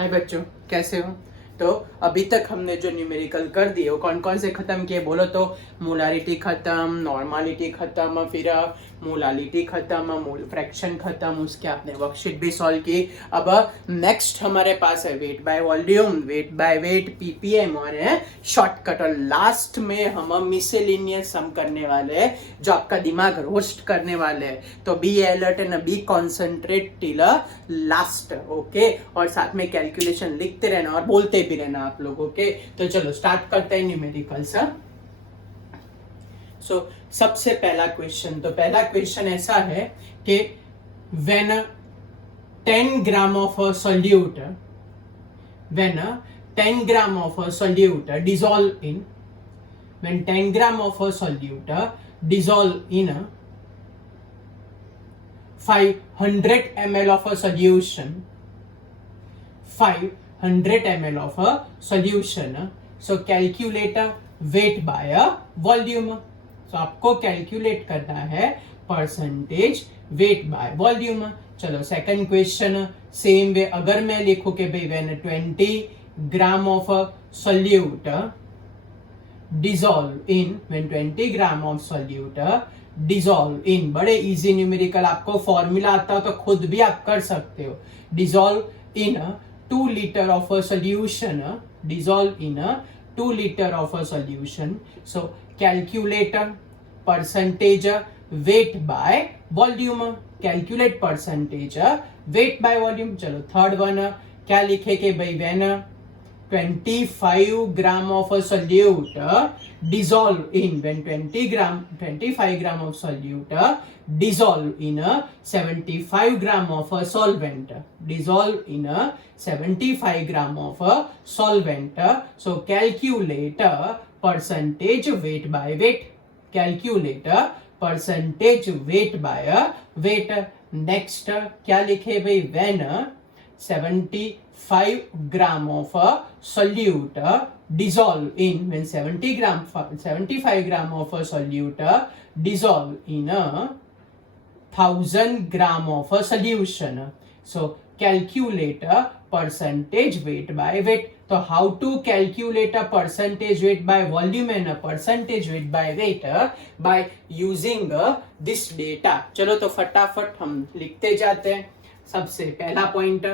हाय बच्चों, कैसे हो? तो अभी तक हमने जो न्यूमेरिकल कर दिए वो कौन कौन से खत्म किए बोलो तो? मोलारिटी खत्म, नॉर्मालिटी खत्म, फिर मोलालिटी खत्म, मोल फ्रैक्शन खत्म, उसके आपने वर्कशीट भी सॉल्व की। अब नेक्स्ट हमारे पास है wait by volume, wait by wait, ppm और शॉर्टकट। और लास्ट में हम मिसलेनियस सम करने वाले हैं जो आपका दिमाग रोस्ट करने वाले हैं। तो be alert and be concentrate till last, okay. और साथ में कैलकुलेशन लिखते रहना और बोलते भी रहना आप लोग, ओके। तो चलो स्टार्ट करते हैं न्यूमेरिकल्स। सो सबसे पहला क्वेश्चन, तो पहला क्वेश्चन ऐसा है कि when 10 gram of a solute, when 10 gram of a solute dissolve in, when 10 gram of a solute dissolve in 500 ml of a solution, 500 ml of a solution, so calculate weight by a volume. so आपको calculate करना है percentage weight by volume. चलो second question same way, अगर मैं लिखूं कि भाई when 20 gram of a solute dissolve in, when 20 gram of solute dissolve in, बड़े इजी न्यूमेरिकल, आपको फॉर्मूला आता हो तो खुद भी आप कर सकते हो। dissolve in 2 liter of a solution, dissolve in 2 liter of a solution, so calculate percentage weight by volume, calculate percentage weight by volume। चलो थर्ड वन क्या लिखे कि भाई when 25 gram of a solute dissolve in, when 25 gram of solute dissolve in 75 gram of a solvent, dissolve in 75 gram of a solvent, so calculate percentage weight by weight, calculate percentage weight by weight। next क्या लिखे भाई when 75 gram of a solute dissolve in, when 75 gram of a solute dissolve in 1000 gram of a solution, so calculate percentage weight by weight। तो how to calculate a percentage weight by volume and a percentage weight by weight by using this data। चलो तो फटाफट हम लिखते जाते हैं। सबसे पहला पॉइंट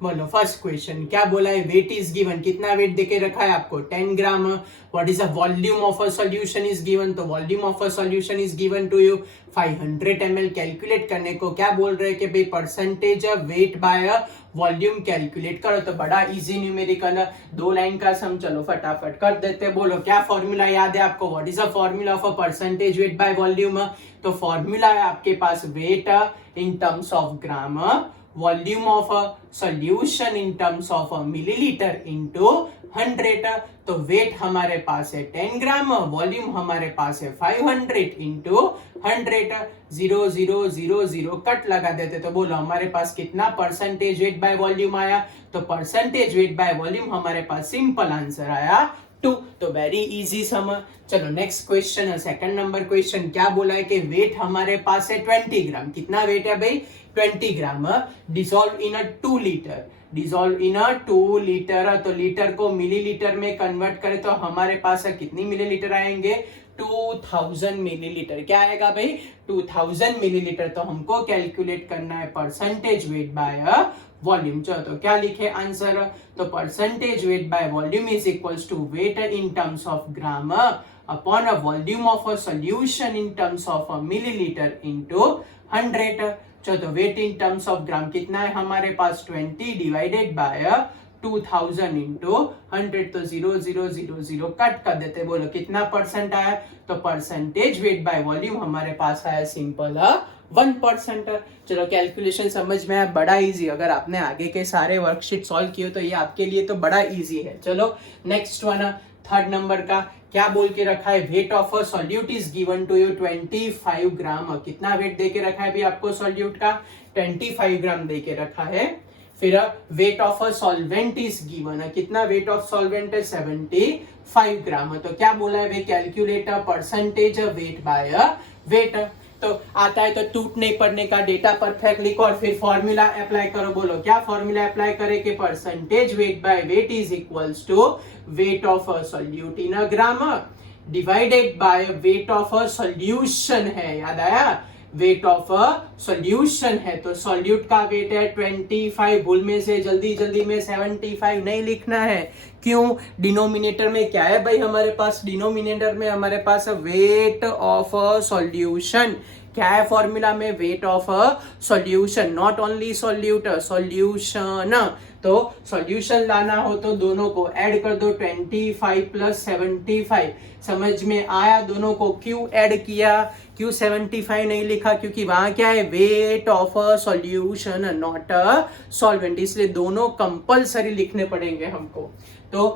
बोलो, फर्स्ट क्वेश्चन क्या बोला है? वेट इज गिवन, कितना वेट देके रखा है आपको? 10 ग्राम। What is the volume of a solution is given, तो volume of a solution is given to you 500 ml। Calculate करने को क्या बोल रहे हैं कि भाई percentage weight by volume calculate करो। तो बड़ा इजी न्यूमेरिकल, 2 लाइन का सम, चलो फटाफट कर देते। बोलो क्या फॉर्मूला याद है आपको? What is the formula of a percentage weight by volume? तो फॉर्मूला है आपके पास weight in terms of gram, volume of a solution in terms of millilitre into 100। तो वेट हमारे पास है 10 ग्राम, वॉल्यूम हमारे पास है 500 इंटू 100। 0 0 0 0 कट लगा देते तो बोलो हमारे पास कितना परसेंटेज वेट बाय वॉल्यूम आया? तो परसेंटेज वेट बाय वॉल्यूम हमारे पास सिंपल आंसर आया 2। तो वेरी इजी सम। चलो next question, second number question क्या बोला है कि वेट हमारे पास है 20 ग्राम। कितना वेट है भाई? 20 gram. Dissolve in 2 litre, dissolve in 2 litre, तो लीटर को मिलीलीटर में कन्वर्ट करें तो हमारे पास कितनी मिलीलीटर आएंगे? 2000 मिलीलीटर। क्या आएगा भाई? 2000 मिलीलीटर। तो हमको कैलकुलेट करना है परसेंटेज वेट बाय वॉल्यूम। चलो तो क्या लिखे आंसर? तो percentage weight by volume is equals to weight in terms of gram upon a volume of a solution in terms of a millilitre into 100। चलो तो weight in terms of gram कितना है हमारे पास? 20 डिवाइडेड बाय 2000 इंटू 100। तो 0 0 0 0 cut कर देते। बोलो कितना परसेंट आया? तो परसेंटेज वेट बाय वॉल्यूम हमारे पास आया सिंपल 1%। चलो कैलकुलेशन समझ में आया, बड़ा इजी। अगर आपने आगे के सारे वर्कशीट सॉल्व किए तो ये आपके लिए तो बड़ा इजी है। चलो नेक्स्ट वन, थर्ड नंबर का क्या बोल के रखा है? Weight of a solute is given to you 25 gram. कितना वेट दे के रखा है भी आपको सॉल्यूट का? 25 ग्राम दे के रखा है। फिर weight of a solvent is given, कितना वेट ऑफ सॉल्वेंट है? 75 ग्राम। तो क्या बोला है? Calculate percentage weight by wait. तो आता है तो टूट नहीं पड़ने का, डेटा परफेक्ट लिखो और फिर फॉर्मूला अप्लाई करो। बोलो क्या फॉर्मूला अप्लाई करे कि percentage weight by weight is equals to weight of a solute in a gram divided by weight of a solution है, याद आया, वेट ऑफ अ सॉल्यूशन है। तो सॉल्यूट का वेट है 25, भूल में से जल्दी जल्दी में 75 नहीं लिखना है। क्यों? डिनोमिनेटर में क्या है भाई हमारे पास, डिनोमिनेटर में हमारे पास वेट ऑफ अ सॉल्यूशन। क्या है फॉर्मूला में? Wait of a solution, not only solute, solution. तो सॉल्यूशन लाना हो तो दोनों को ऐड कर दो, 25 प्लस 75। समझ में आया? दोनों को क्यों ऐड किया, क्यों 75 नहीं लिखा? क्योंकि वहां क्या है, weight of a solution not a solvent, इसलिए दोनों कंपलसरी लिखने पड़ेंगे हमको। तो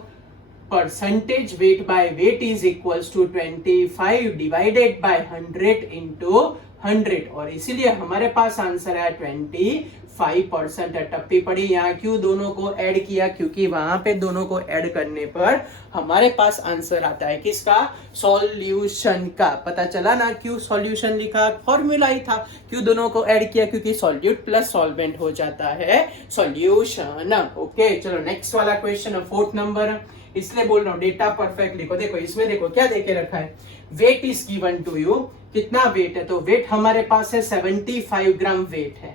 percentage weight by weight is equals to 25 divided by 100 into 100, और इसीलिए हमारे पास आंसर है 25%। टप्पी पड़ी यहाँ, क्यों दोनों को ऐड किया? क्योंकि वहां पे दोनों को ऐड करने पर हमारे पास आंसर आता है किसका? सॉल्यूशन का। पता चला ना क्यों सॉल्यूशन लिखा? फॉर्मूला ही था। क्यों दोनों को ऐड किया? क्योंकि सॉल्यूट प्लस सॉल्वेंट हो जाता है सॉल्यूशन। ओके चलो नेक्स्ट वाला क्वेश्चन, 4th नंबर, इसलिए बोल रहा हूँ डेटा परफेक्ट लिखो। देखो इसमें देखो क्या देके रखा है, weight is given to you. कितना वेट है? तो वेट हमारे पास है 75 ग्राम वेट है।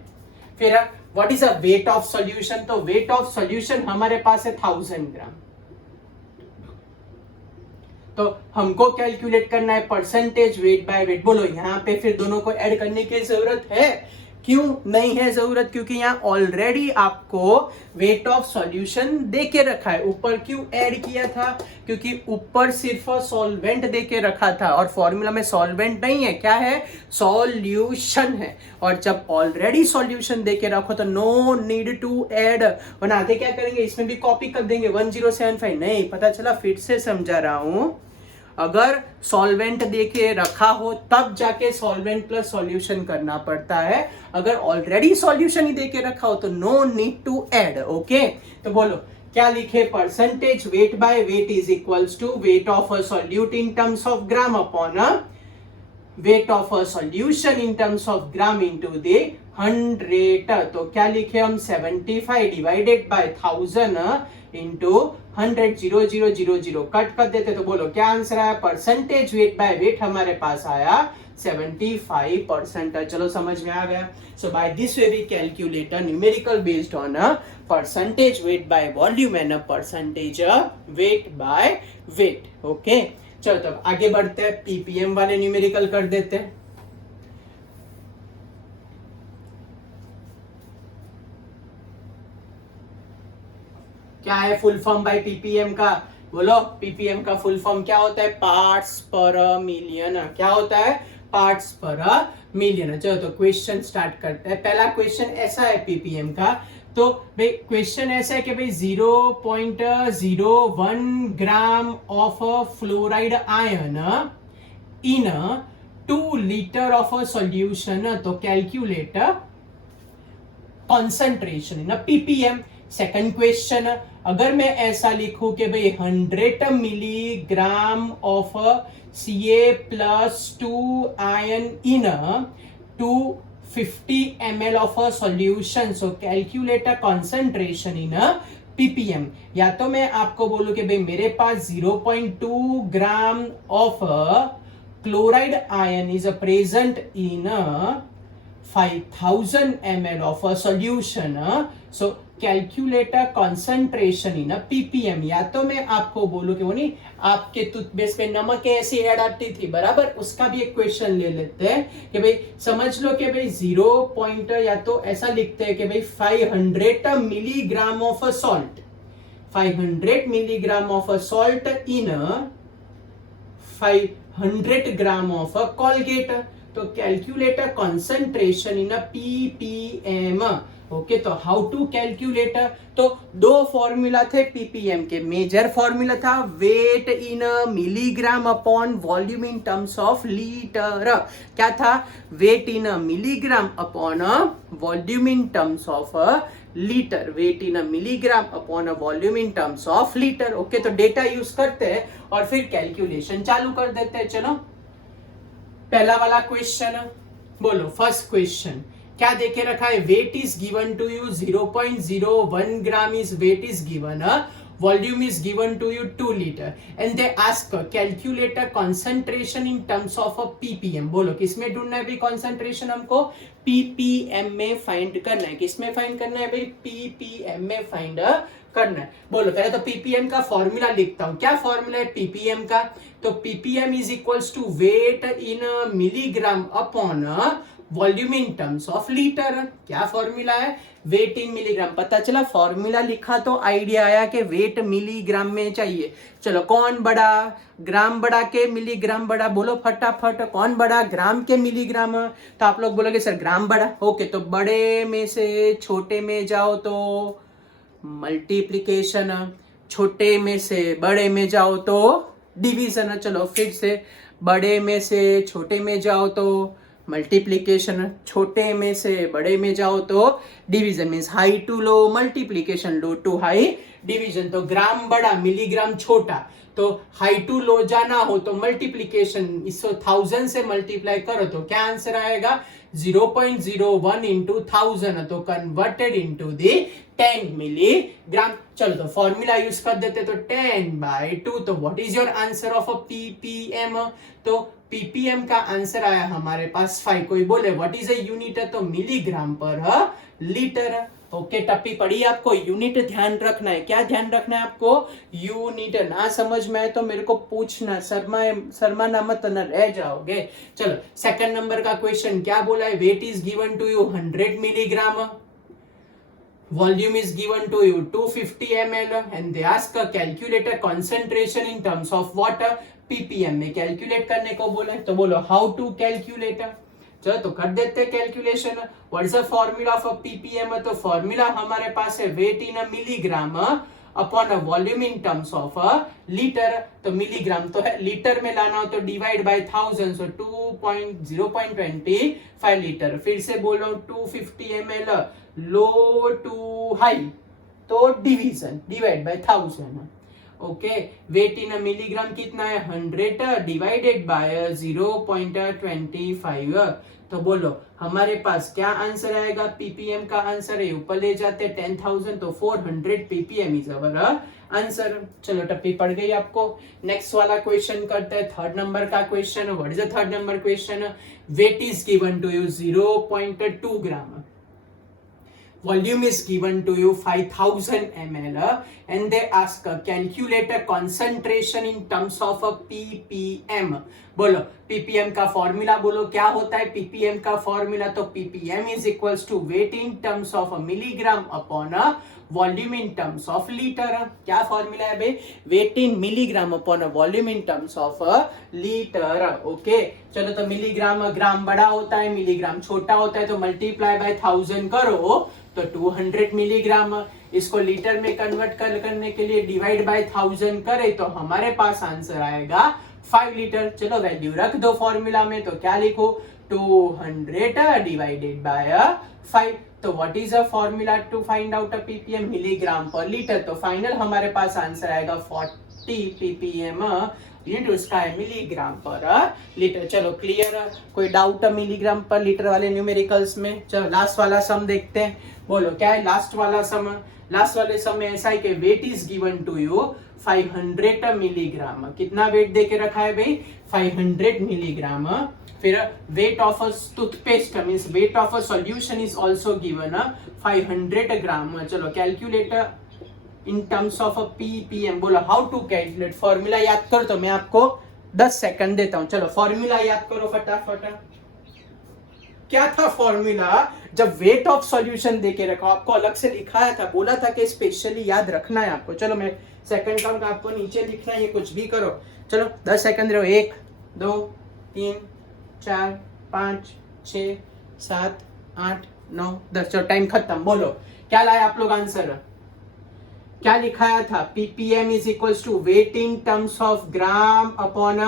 फिर what is a weight of solution? तो वेट ऑफ सॉल्यूशन हमारे पास है 1000 ग्राम। तो हमको कैलकुलेट करना है परसेंटेज वेट बाय वेट। बोलो यहाँ पे फिर दोनों को ऐड करने की जरूरत है? क्यों नहीं है जरूरत? क्योंकि यहाँ ऑलरेडी आपको वेट ऑफ सॉल्यूशन दे के रखा है। ऊपर क्यों ऐड किया था? क्योंकि ऊपर सिर्फ सॉल्वेंट दे के रखा था और फॉर्मूला में सॉल्वेंट नहीं है, क्या है? सॉल्यूशन है। और जब ऑलरेडी सॉल्यूशन दे के रखो तो नो नीड टू ऐड। बनाते क्या करेंगे, इसमें भी कॉपी कर देंगे 1075। नहीं, पता चला, फिर से समझा रहा हूं, अगर सॉल्वेंट देके रखा हो तब जाके सॉल्वेंट प्लस सॉल्यूशन करना पड़ता है। अगर ऑलरेडी सॉल्यूशन ही देके रखा हो तो no need to add. Okay तो बोलो क्या लिखे, percentage weight by weight is equals to weight of a solute in terms of gram upon a weight of a solution in terms of gram into the 100। तो क्या लिखे हम, 75 divided by 1000 into 100, 0 0 0 0 cut कर देते। तो बोलो क्या answer आया, परसेंटेज वेट बाय वेट हमारे पास आया 75%। चलो समझ में आ गया। So by this way we calculate a numerical based on a percentage weight by volume and a percentage weight by weight. Okay चलो तब आगे बढ़ते हैं, पीपीएम वाले न्यूमेरिकल कर देते हैं। क्या है फुल फॉर्म बाय पीपीएम का? बोलो पीपीएम का फुल फॉर्म क्या होता है? पार्ट्स पर मिलियन। क्या होता है? पार्ट्स पर मिलियन। चलो तो क्वेश्चन स्टार्ट करते हैं। पहला क्वेश्चन ऐसा है पीपीएम का, तो भाई क्वेश्चन ऐसा है कि भाई 0.01 gram of fluoride ion in 2 litre of a solution. तो calculate concentration in PPM. Second question, अगर मैं ऐसा लिखूं कि भाई 100 milligram of Ca+2 ion in 250 ml of a solution, so calculate a concentration in a ppm। या तो मैं आपको बोलूं कि भाई मेरे पास 0.2 gram of chloride ion is present in 5000 ml of a solution, so calculate a concentration in a ppm। या तो मैं आपको बोलूं कि वो नहीं, आपके टूथपेस्ट पे नमक ऐसी ऐड आती थी बराबर, उसका भी एक क्वेश्चन ले लेते हैं कि भाई समझ लो कि भाई 0. या तो ऐसा लिखते हैं कि भाई 500 milligram of a salt, 500 milligram of a salt in 500 gram of a Colgate. तो calculate a concentration in a ppm। Okay तो हाउ टू कैलकुलेट, तो दो फॉर्मूला थे पीपीएम के। मेजर फॉर्मूला था weight in milligram upon volume in terms of litre. क्या था? Weight in milligram upon volume in terms of litre, weight in milligram upon volume in terms of litre. Okay तो data use करते हैं और फिर calculation चालू कर देते हैं। चलो पहला वाला क्वेश्चन, बोलो फर्स्ट क्वेश्चन क्या देके रखा है, weight is given to you 0.01 gram is weight is given, volume is given to you 2 liter and they ask calculate a concentration in terms of a ppm। बोलो किसमें ढूंढना है भाई concentration, हमको ppm में फाइंड करना है। किसमें फाइंड करना है भाई, ppm में फाइंड करना है। बोलो पहले तो ppm का फॉर्मूला लिखता हूं। क्या फॉर्मूला है ppm का, तो ppm is equals to weight in milligram upon volume in terms of litre. क्या फॉर्मूला है, वेट इन मिलीग्राम। पता चला फॉर्मूला लिखा तो आइडिया आया कि वेट मिलीग्राम में चाहिए। चलो कौन बड़ा, ग्राम बड़ा के मिलीग्राम बड़ा, बोलो फटाफट कौन बड़ा, ग्राम के मिलीग्राम। तो आप लोग बोलोगे सर ग्राम बड़ा, ओके तो बड़े में से छोटे में जाओ तो मल्टीप्लीकेशन, छोटे में से बड़े में जाओ तो डिवीजन। चलो फिर से बड़े में से छोटे में जाओ तो मल्टीप्लीकेशन, छोटे में से बड़े में जाओ तो division, means high to low multiplication, low to high division. तो ग्राम बड़ा मिलीग्राम छोटा, तो हाई टू लो जाना हो तो मल्टीप्लीकेशन, इसको 1000 से मल्टीप्लाई करो तो क्या आंसर आएगा 0.01 इंटू 1000, तो कन्वर्टेड इंटू दी 10 मिलीग्राम। चलो तो फॉर्मूला यूज कर देते तो 10/2। तो what is your answer of a ppm, तो पीपीएम का आंसर आया हमारे पास 5। कोई बोले व्हाट इज अ यूनिट, तो मिलीग्राम पर लीटर। ओके टप्पी पड़ी, आपको यूनिट ध्यान रखना है। क्या ध्यान रखना है आपको, यूनिट। ना समझ में आए तो मेरे को पूछना, शर्माना मत, न रह जाओगे। चलो सेकंड नंबर का क्वेश्चन क्या बोला है, weight is given to you 100 milligram, volume is given to you 250 ml and they ask a calculate a concentration in terms of water ppm में कैलकुलेट करने को बोला है। तो बोलो हाउ टू कैलकुलेट, चलो तो कर देते हैं calculation. What is the formula for ppm, तो फॉर्मूला हमारे पास है weight in a milligram upon a volume in terms of a litre. तो मिलीग्राम तो है, लीटर में लाना हो तो डिवाइड बाय 1000, सो 0.25 लीटर। फिर से बोल रहा हूं 250 ml लो टू हाई, तो division divide by 1000। Okay weight in milligram कितना है 100 डिवाइडेड बाय 0.25। तो बोलो हमारे पास क्या आंसर आएगा, पीपीएम का आंसर है ऊपर ले जाते 10,000, तो 400 पीपीएम इज अवर आंसर। चलो टप्पी पड़ गई आपको। नेक्स्ट वाला क्वेश्चन करते हैं, थर्ड नंबर का question. What is the third number question, weight is given to you 0.2 gram, volume is given to you 5000 ml and they ask calculate a concentration in terms of a ppm। बोलो ppm का formula बोलो क्या होता है ppm का formula, तो ppm is equals to weight in terms of a milligram upon a volume in terms of litre. क्या formula है भाई, weight in milligram upon volume in terms of litre. Okay चलो तो मिलीग्राम, ग्राम बड़ा होता है मिलीग्राम छोटा होता है, तो मल्टीप्लाई बाय 1000 करो तो 200 मिलीग्राम। इसको लीटर में कन्वर्ट करने के लिए डिवाइड बाय 1000 करे तो हमारे पास आंसर आएगा 5 लीटर। चलो वैल्यू रख दो फॉर्मूला में, तो क्या लिखो 200 डिवाइडेड बाय 5। तो what is a formula to find out a PPM, milligram per litre. तो फाइनल हमारे पास आंसर आएगा 40 पीपीएम यूनिट, उसका है मिलीग्राम पर लीटर। चलो क्लियर, कोई डाउट है मिलीग्राम पर लीटर वाले न्यूमेरिकल्स में। चलो लास्ट वाला सम देखते हैं। बोलो क्या है लास्ट वाला सम, लास्ट वाले सम में ऐसा है कि weight is given to you 500 milligram. कितना वेट देके रखा है भाई 500 मिलीग्राम। फिर weight of a toothpaste means weight of a solution is also given 500 gram. चलो calculate in terms of a PPM. बोलो हाउ टू कैलकुलेट, फॉर्मूला याद करो तो मैं आपको 10 सेकंड देता हूं। चलो फॉर्मूला याद करो फटाफट। क्या था फॉर्मूला, जब वेट ऑफ सॉल्यूशन देके रखा आपको अलग से लिखाया था, बोला था कि स्पेशली याद रखना है आपको। चलो मैं सेकंड काउंट आपको नीचे लिखना है, ये कुछ भी करो। चलो 10 सेकंड रहो, 1 2 3 4 5 6 7 8 9 10। चलो टाइम खत्म। बोलो क्या लाए आप लोग आंसर, क्या लिखाया था, PPM is equals to weight in terms of gram upon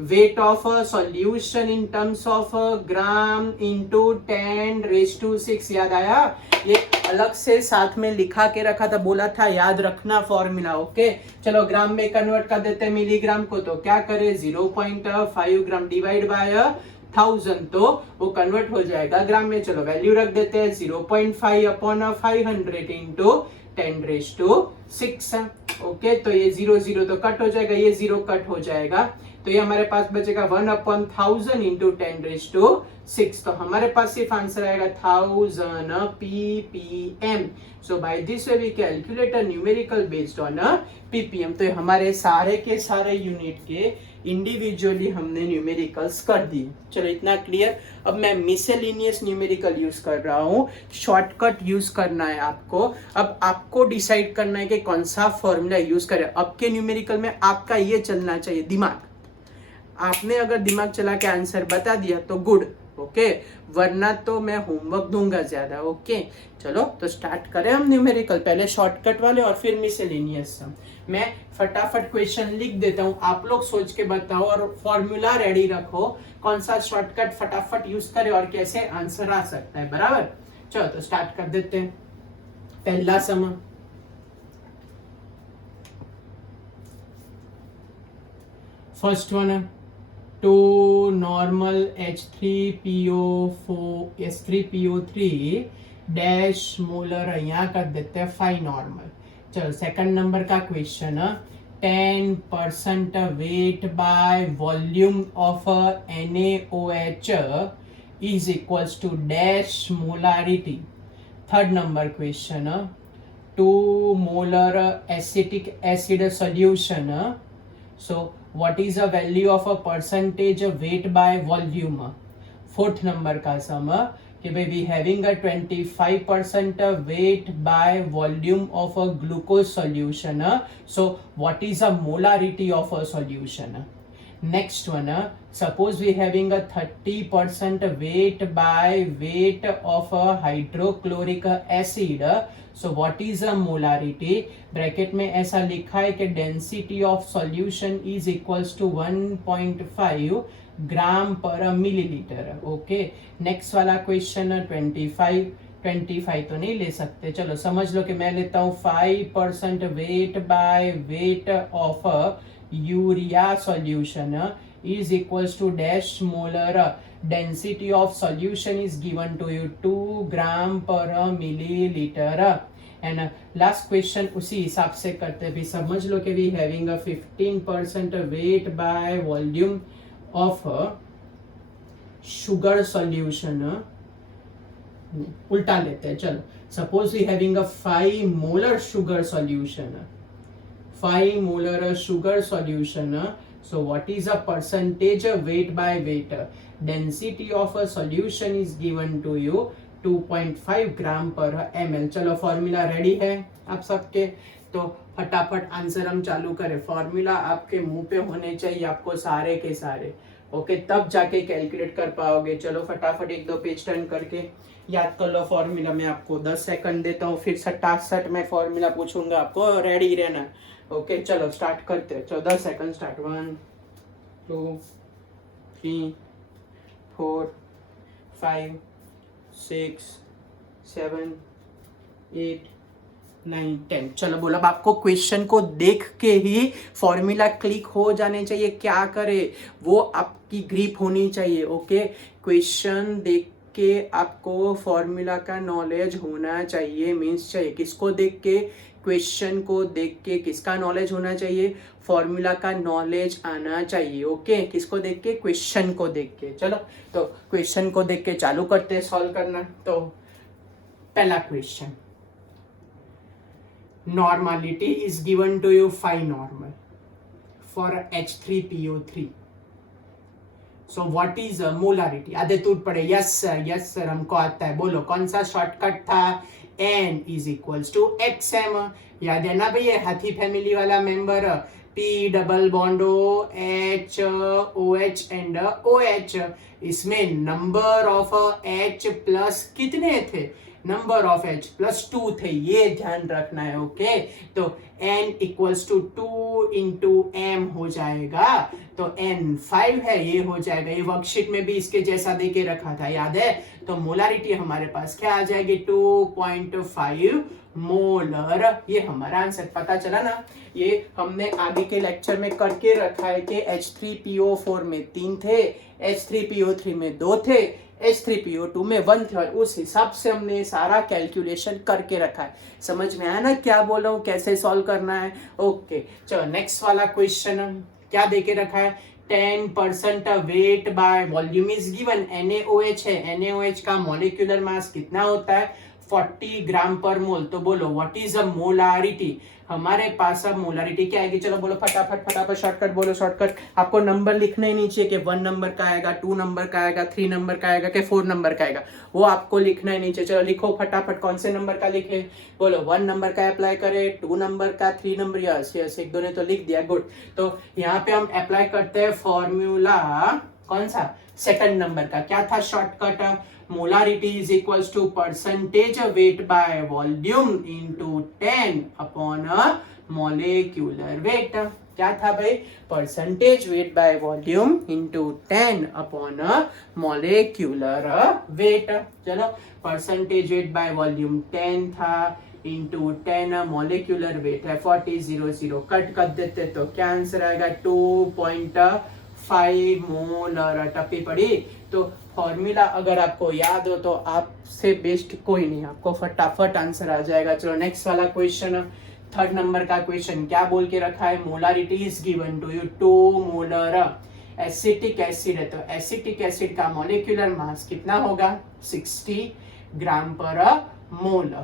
weight of solution in terms of gram into 10⁻⁶। याद आया, ये अलग से साथ में लिखा के रखा था, बोला था याद रखना फॉर्मूला। ओके चलो ग्राम में कन्वर्ट कर देते हैं मिलीग्राम को, तो क्या करे 0.5 ग्राम डिवाइड बाय 1000 तो वो कन्वर्ट हो जाएगा ग्राम में। चलो वैल्यू रख देते हैं 0.5 अपॉन 500 इंटू 10⁶। ओके, तो ये 0 तो कट हो जाएगा, ये 0 कट हो जाएगा, तो ये हमारे पास बचेगा 1/1000 इंटू 10⁶। तो हमारे पास सिर्फ आंसर आएगा 1000 ppm। So by this way we calculate a numerical based on ppm। तो हमारे सारे के सारे यूनिट के इंडिविजुअली हमने न्यूमेरिकल्स कर दिए। चलो इतना क्लियर। अब मैं मिसलेनियस न्यूमेरिकल यूज कर रहा हूँ, शॉर्टकट यूज करना है आपको। अब आपको डिसाइड करना है कि कौन सा फॉर्मूला यूज करें। अब के न्यूमेरिकल में आपका ये चलना चाहिए दिमाग। आपने अगर दिमाग चला के आंसर बता दिया तो गुड, ओके, वरना तो मैं होमवर्क दूंगा ज्यादा। ओके, चलो तो स्टार्ट करें हम न्यूमेरिकल। पहले शॉर्टकट वाले और फिर मिसलेनियस। मैं फटाफट क्वेश्चन लिख देता हूँ, आप लोग सोच के बताओ और फॉर्मूला रेडी रखो, कौन सा शॉर्टकट फटाफट यूज करें और कैसे आंसर आ सकता है, बराबर। चलो तो स्टार्ट कर देते हैं। पहला sum, first one 2 normal H3PO4 dash molar, यहाँ कर देते हैं 5 नॉर्मल। चलो सेकंड नंबर का question 10% weight by volume of NaOH is equals to dash molarity. Third number question 2 molar acetic acid solution, so what is the value of a percentage weight by volume। Fourth number का sum कि भाई we having a 25% weight by volume of a glucose solution, so what is the molarity of a solution। next one suppose we having a 30% weight by weight of a hydrochloric acid, so what is a molarity। Bracket में ऐसा लिखा है कि density of solution is equals to 1.5 gram per millilitre. Okay, next वाला question 25 तो नहीं ले सकते, चलो समझ लो कि मैं लेता हूँ 5% wait by weight of urea solution is equals to dash molar density of solution is given to you 2 gram per milliliter। And last question उसी हिसाब से करते भी, समझ लो कि we having a 15% weight by volume of sugar solution. उल्टा लेते हैं, चलो suppose we having a 5 molar sugar solution, 5 molar sugar solution, so what is a percentage weight by weight density of a solution is given to you 2.5 gram per ml। चलो formula ready है आप सबके, तो फटाफट answer हम चालू करें। Formula आपके मुंह पे होने चाहिए आपको सारे के सारे, ओके, तब जाके कैलकुलेट कर पाओगे। चलो फटाफट एक दो पेज टर्न करके याद कर लो फॉर्मूला। मैं आपको 10 सेकंड देता हूँ, फिर 67 में फॉर्मूला पूछूंगा, आपको रेडी रहना। ओके, चलो स्टार्ट करते हैं। 14 सेकंड स्टार्ट। 1 2 3 4 5 6 7 8 9 10। चलो बोलो, अब आपको क्वेश्चन को देख के ही फॉर्मूला क्लिक हो जाने चाहिए। क्या करे, वो आपकी ग्रिप होनी चाहिए। ओके, क्वेश्चन देख के आपको फॉर्मूला का नॉलेज होना चाहिए। मीन्स चाहिए किसको देख के, क्वेश्चन को देख के किसका नॉलेज होना चाहिए, फॉर्मूला का नॉलेज आना चाहिए। ओके, किसको देख के, क्वेश्चन को देख के। चलो तो क्वेश्चन को देख के चालू करते हैं सॉल्व करना। तो पहला question, normality is given to you 5 normal for H3PO3, so what is molarity। आधे टूट पड़े, यस सर हमको आता है। बोलो कौन सा शॉर्टकट था, N is equals to XM। याद है ना भैया, हाथी फैमिली वाला member, P double bond O H OH and OH। इसमें नंबर ऑफ H प्लस कितने थे, नंबर ऑफ H प्लस 2 थे, ये ध्यान रखना है। ओके, तो N equals to 2 into M हो जाएगा, तो N 5 है, ये हो जाएगा। ये वर्कशीट में भी इसके जैसा दे के रखा था, याद है। तो मोलारिटी हमारे पास क्या आ जाएगी, 2.5 मोलर। ये हमारा आंसर पता चला ना। ये हमने आगे के लेक्चर में करके रखा है कि H3PO4 में 3 थे, H3PO3 में 2 थे, H3PO2 में 1 थे, और उस हिसाब से हमने सारा कैलकुलेशन करके रखा है। समझ में आया ना क्या बोल रहा हूँ, कैसे सॉल्व करना है? ओके, चलो नेक्स्ट वाला क्वेश्चन क्या देके रखा है? 10% weight by volume is given. NaOH है, NaOH का मॉलिक्यूलर मास कितना होता है? 40 ग्राम पर मोल। तो बोलो व्हाट इज अ मोलारिटी? हमारे पास अब मोलारिटी क्या आएगी? चलो बोलो फटाफट फटाफट, शॉर्टकट बोलो, शॉर्टकट। आपको नंबर लिखना ही नहीं चाहिए कि 1 नंबर का आएगा, 2 नंबर का आएगा, 3 नंबर का आएगा कि 4 नंबर का आएगा, वो आपको लिखना ही नहीं चाहिए। चलो लिखो फटाफट, कौन से नंबर का लिखे? बोलो 1 नंबर का अप्लाई करे, 2 नंबर का, 3 नंबर। यस यस, एक दो ने तो लिख दिया, गुड। तो यहाँ पे हम अप्लाई करते हैं फॉर्मूला, कौन सा? सेकंड नंबर का। क्या था shortcut? Molarity is equals to percentage weight by volume into 10 upon molecular weight. क्या था भाई? Percentage weight by volume into 10 upon molecular weight. चलो परसेंटेज वेट बाय वॉल्यूम 10 था, इंटू 10 मॉलिक्यूलर वेट है 40, कट कर देते तो क्या आंसर आएगा? 2.5 मोलर। टप्पी पड़ी तो फॉर्मूला अगर आपको याद हो तो आपसे बेस्ट कोई नहीं, आपको फटाफट आंसर आ जाएगा। चलो नेक्स्ट वाला क्वेश्चन, थर्ड नंबर का क्वेश्चन क्या बोल के रखा है? Molarity is given to you 2 molar acetic acid है, तो एसिटिक एसिड का मॉलिक्यूलर मास कितना होगा? 60 ग्राम पर मोल।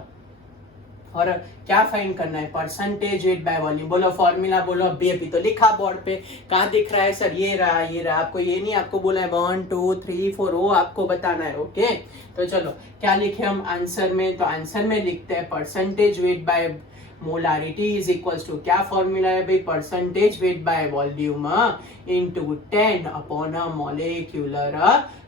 और क्या फाइंड करना है? Percentage weight by volume. बोलो फॉर्मूला बोलो। अभी तो लिखा बोर्ड पे, कहाँ दिख रहा है सर? ये रहा, ये रहा। आपको ये नहीं, आपको बोला है 1 2 3 4, वो आपको बताना है। ओके, तो चलो क्या लिखे हम आंसर में? तो आंसर में लिखते हैं percentage weight by molarity is equals to, क्या फॉर्मूला है भाई? Percentage weight by volume into 10 upon molecular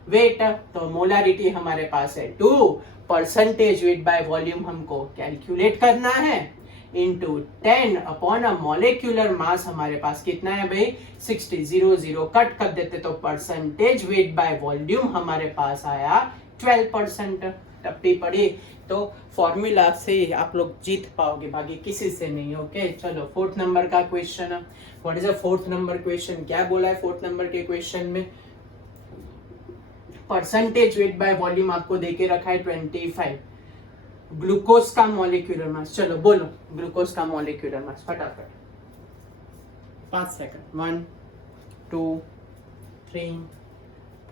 weight. तो मोलारिटी हमारे पास है 2, परसेंटेज वेट बाय वॉल्यूम हमको कैलकुलेट करना है, इंटू 10 अपॉन मॉलिक्यूलर मास हमारे पास कितना है भाई? 60, कट कर देते तो परसेंटेज वेट बाय वॉल्यूम हमारे पास आया 12%। टप्पी पड़ी तो फॉर्मूला से आप लोग जीत पाओगे, बाकी किसी से नहीं। ओके, चलो फोर्थ नंबर का question. What is a fourth number question? क्या बोला है फोर्थ नंबर के क्वेश्चन में? परसेंटेज वेट बाय वॉल्यूम आपको देके रखा है 25। ग्लूकोज का मॉलिक्यूलर मास, चलो बोलो ग्लूकोज का मॉलिक्यूलर मास फटाफट, 5 सेकंड। 1 2 3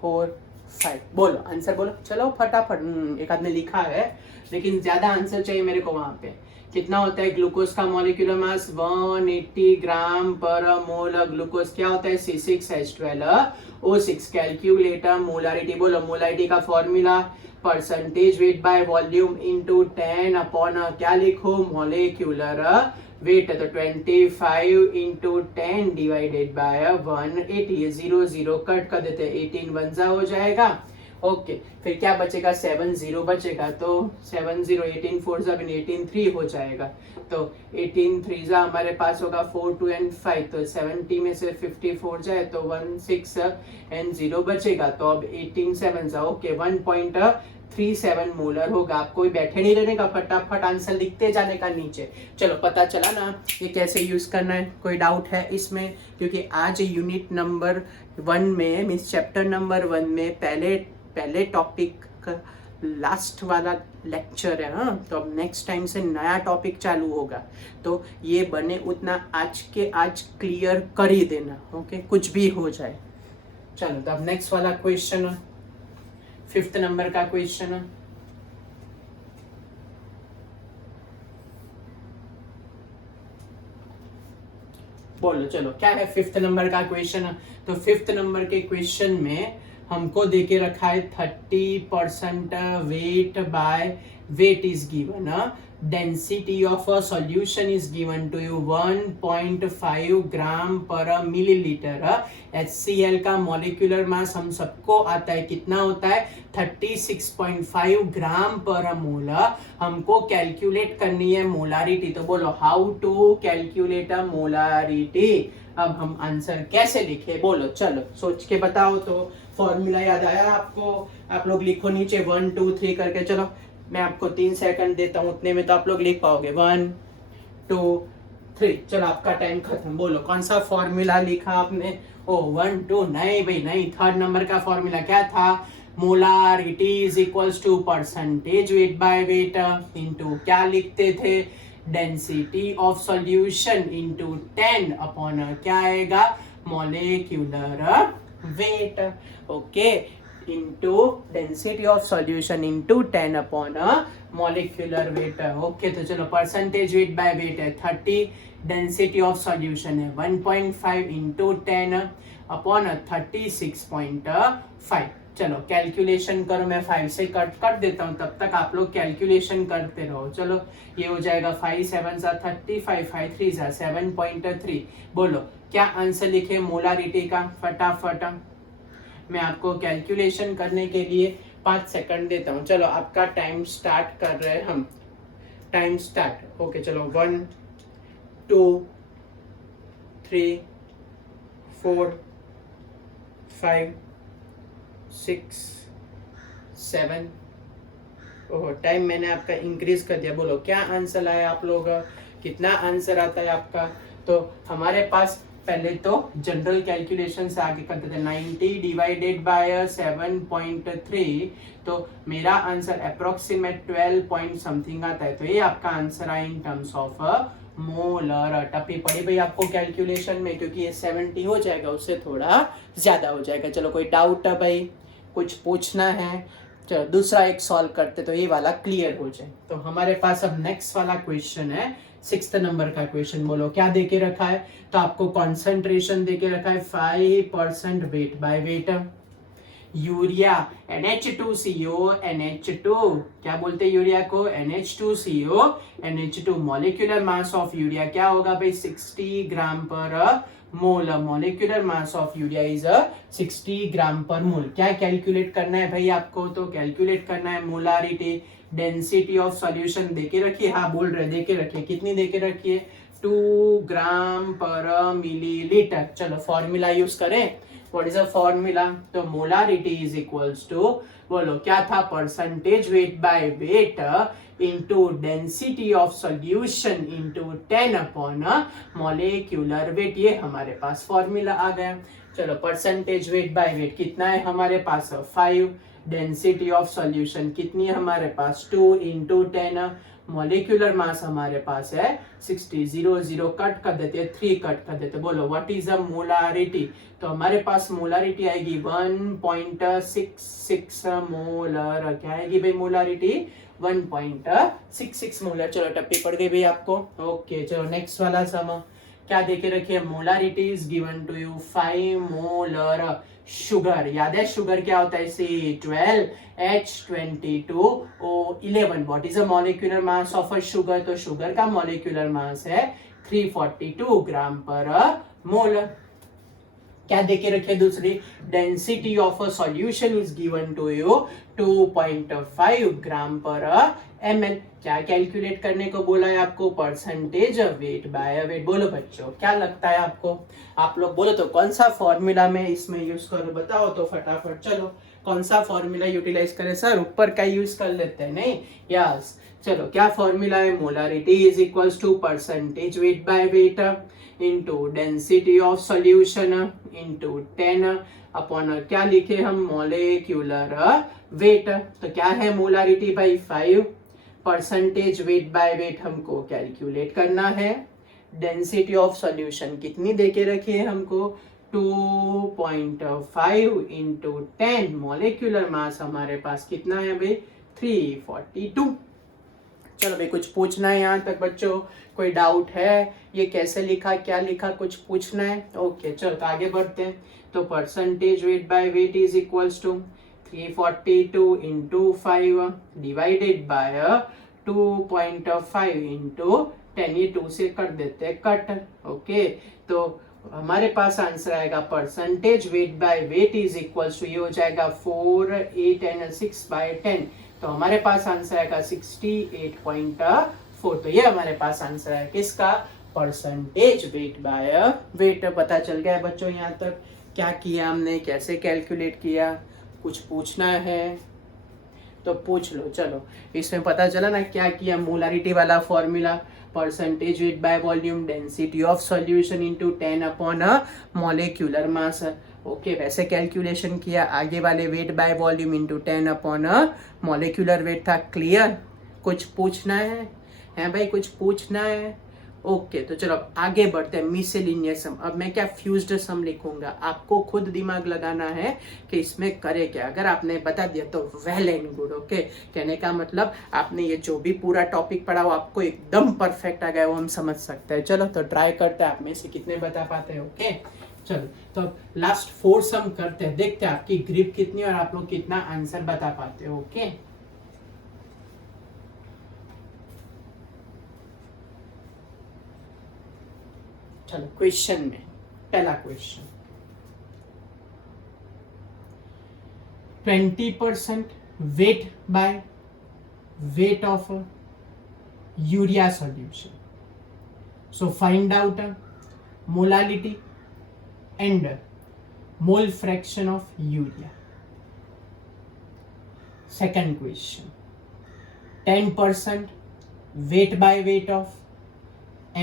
4 5, बोलो आंसर बोलो। चलो फटाफट, एक आदमी लिखा है लेकिन ज्यादा आंसर चाहिए मेरे को वहां पे। कितना होता है ग्लूकोज का मॉलिक्यूलर मास? 180 ग्राम पर मोल। ग्लूकोज क्या होता है? C6H12O6। कैलकुलेटर मोलारिटी, बोलो मोलारिटी का formula percentage weight by volume into 10 upon क्या लिखो? Molecular weight. तो 25 इंटू 10 डिवाइडेड बाय 180, 0 कट कर देते, 18 1 हो जाएगा। ओके, फिर क्या बचेगा? 70 बचेगा। तो 70 18 4 18 3 हो जाएगा। तो 18 3 हमारे पास होगा 4 2 and 5, तो 70 में से 54 जाए तो 1 6 and 0 बचेगा। तो अब 18 7 ओके 1.37 मोलर होगा। आपको बैठे नहीं रहने का, फटाफट आंसर लिखते जाने का नीचे। चलो पता चला ना ये कैसे यूज करना है? कोई डाउट है इसमें? क्योंकि आज यूनिट नंबर 1 में, मीन्स चैप्टर नंबर 1 में पहले टॉपिक का लास्ट वाला लेक्चर है। हाँ, तो अब नेक्स्ट टाइम से नया टॉपिक चालू होगा, तो ये बने उतना आज के आज क्लियर कर ही देना। ओके, कुछ भी हो जाए। चलो तो अब नेक्स्ट वाला क्वेश्चन, 5th नंबर का क्वेश्चन। बोलो चलो क्या है 5th नंबर का क्वेश्चन? तो 5th नंबर के क्वेश्चन में हमको देके रखा है 30% weight by weight is given, density of a solution is given to you 1.5 gram per millilitre. HCl का मॉलिक्यूलर मास हम सबको आता है, कितना होता है? 36.5 ग्राम पर मोल। हमको कैलकुलेट करनी है मोलारिटी। तो बोलो how to calculate a molarity. अब हम आंसर कैसे लिखे? बोलो चलो सोच के बताओ। तो फॉर्मूला याद आया आपको? आप लोग लिखो नीचे 1 2 3 करके। चलो मैं आपको 3 सेकंड देता हूँ, उतने में तो आप लोग लिख पाओगे। 1 2 3। चलो आपका टाइम खत्म। बोलो कौन सा फॉर्मूला लिखा आपने? ओ 1 2 नहीं भाई नहीं, थर्ड नंबर का फॉर्मूला क्या था? Molarity is equals to percentage weight by weight into क्या लिखते थे? Density of solution into 10 upon क्या आएगा? Molecular weight. Okay, into density of solution into 10 upon a molecular weight। Okay तो चलो परसेंटेज वेट बाय वेट है 30, density of solution है 1.5 into 10 upon 36.5। चलो कैलकुलेशन करो, मैं 5 से कट कर देता हूँ, तब तक आप लोग कैलकुलेशन करते रहो। चलो ये हो जाएगा 5 7 30, 5 5 3 7.3। बोलो क्या आंसर लिखे मोलारिटी का? फटाफट मैं आपको कैलकुलेशन करने के लिए 5 सेकंड देता हूँ। चलो आपका टाइम स्टार्ट कर रहे हैं हम। Time start. ओके चलो 1 2 3 4 5 6 7। ओह टाइम मैंने आपका इंक्रीज कर दिया। बोलो क्या आंसर आया आप लोग? कितना आंसर आता है आपका? तो हमारे पास पहले तो जनरल कैलकुलेशन से आगे करते थे। 90 डिवाइडेड बाय 7.3, तो मेरा आंसर अप्रोक्सीमेट 12 पॉइंट समथिंग आता है। तो ये आपका आंसर आया इन टर्म्स ऑफ मोलर। टप्पी पड़ी भाई आपको कैलकुलेशन में, क्योंकि ये 70 हो जाएगा, उससे थोड़ा ज्यादा हो जाएगा। चलो कोई डाउट है भाई? कुछ पूछना है? चलो दूसरा एक सॉल्व करते तो ये वाला क्लियर हो जाए। तो हमारे पास अब नेक्स्ट वाला क्वेश्चन है 6th नंबर का क्वेश्चन। बोलो क्या देके रखा है? तो आपको कॉन्सेंट्रेशन देके रखा है 5% wait by wait. Urea NH2CO NH2, क्या बोलते हैं यूरिया को? NH2CO NH2। Molecular mass of urea क्या होगा भाई? 60 gram per mole. Molecular mass of urea is 60 gram per mole. क्या कैलकुलेट करना है भाई आपको? तो कैलकुलेट करना है मोलारिटी। डेंसिटी ऑफ सॉल्यूशन देके रखिए। हाँ बोल रहे देके रखिए। कितनी देके रखिए? 2 ग्राम पर मिलीलीटर। चलो फॉर्मूला यूज करें। What is a formula? तो मोलारिटी इज इक्वल्स टू, बोलो क्या था? Percentage weight by weight into density of solution into 10 upon molecular weight। ये हमारे पास फॉर्मूला आ गया। चलो परसेंटेज वेट बाय वेट कितना है हमारे पास? 5। डेंसिटी ऑफ सॉल्यूशन कितनी है हमारे पास? 2 into 10। मॉलिक्यूलर मास हमारे पास है 60। 0 0 कट कर देते हैं, 3 कट कर देते। बोलो व्हाट इज अ मोलारिटी? तो हमारे पास मोलारिटी आएगी 1.66 मोलर। क्या आएगी भाई मोलारिटी? 1.66 मोलर। चलो टप्पी पड़ गई भाई आपको। ओके चलो नेक्स्ट वाला सम क्या देके रखिए? Molarity is given to you 5 molar sugar. याद है शुगर क्या होता है? C12H22O11। What is a molecular mass of a sugar? तो शुगर का मॉलिक्यूलर मास है 342 ग्राम पर मोल। क्या देके रखे? दूसरी density of a solution is given to you 2.5 gram per ml। क्या कैलकुलेट करने को बोला है आपको? Percentage weight by weight. बोलो बच्चों क्या लगता है आपको? आप लोग बोलो तो कौन सा फॉर्मूला में इसमें यूज करो? बताओ तो फटाफट। चलो कौन सा फॉर्मूला यूटिलाइज करें? सर ऊपर का यूज कर लेते हैं। नहीं यस चलो क्या फॉर्मूला है? Molarity is equals to percentage weight by weight into density of solution into 10 upon क्या लिखे हम? Molecular weight. तो क्या है मोलारिटी भाई? 5। परसेंटेज वेट बाय वेट हमको कैलकुलेट करना है। डेंसिटी ऑफ सॉल्यूशन कितनी देके रखी है हमको? 2.5 into 10। मॉलिक्यूलर मास हमारे पास कितना है भाई? 342। चलो भाई कुछ पूछना है यहाँ तक बच्चों? कोई डाउट है? ये कैसे लिखा, क्या लिखा, कुछ पूछना है? ओके चलो तो आगे बढ़ते हैं। तो percentage weight by weight is equals to 342 into 5 divided by 2.5 into 10। ये 2 से कर देते हैं कट। ओके तो हमारे पास आंसर आएगा percentage weight by weight is equals to, ये हो जाएगा 4 8 and 6 by 10। तो हमारे पास आंसर आएगा 68.4। तो ये हमारे पास आंसर है किसका? Percentage weight by wait. पता चल गया बच्चों यहाँ तक क्या किया हमने, कैसे कैलकुलेट किया? कुछ पूछना है तो पूछ लो। चलो इसमें पता चला ना क्या किया, मोलारिटी वाला formula, percentage weight by volume, density of solution into 10 upon a molecular mass. Okay, वैसे कैलकुलेशन किया, आगे वाले wait by volume into 10 upon a molecular weight था। क्लियर? कुछ पूछना है भाई, कुछ पूछना है? ओके, तो चलो अब आगे बढ़ते हैं। मिसलिनियस सम, अब मैं क्या फ्यूज्ड सम लिखूंगा, आपको खुद दिमाग लगाना है कि इसमें करे क्या। अगर आपने बता दिया तो वेल एंड गुड। ओके, कहने का मतलब आपने ये जो भी पूरा टॉपिक पढ़ा वो आपको एकदम परफेक्ट आ गया, वो हम समझ सकते हैं। चलो तो ट्राई करते हैं, आप में से कितने बता पाते हैं। ओके चलो, तो अब लास्ट 4 सम करते हैं, देखते हैं आपकी ग्रिप कितनी और आप लोग कितना आंसर बता पाते हो। ओके चलो, क्वेश्चन में पहला question, 20% weight by weight of urea solution. So find out molality and mole fraction of urea. Second question, 10% weight by weight of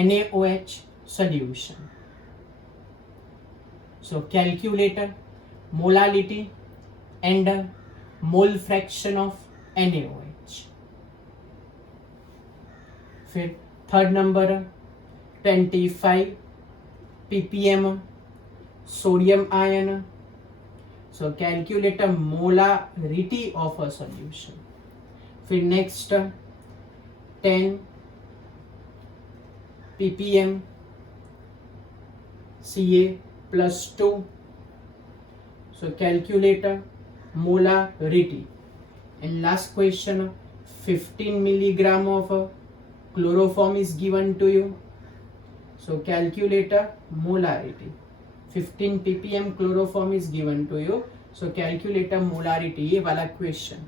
NaOH solution. So calculate molality and mole fraction of NaOH. फिर third number 25 ppm sodium ion. So calculate molarity of a solution. फिर next 10 ppm Ca plus 2. So calculate molarity. And last question, 15 milligram of chloroform is given to you. So calculate molarity. 15 ppm chloroform is given to you. So calculate molarity. ये वाला question,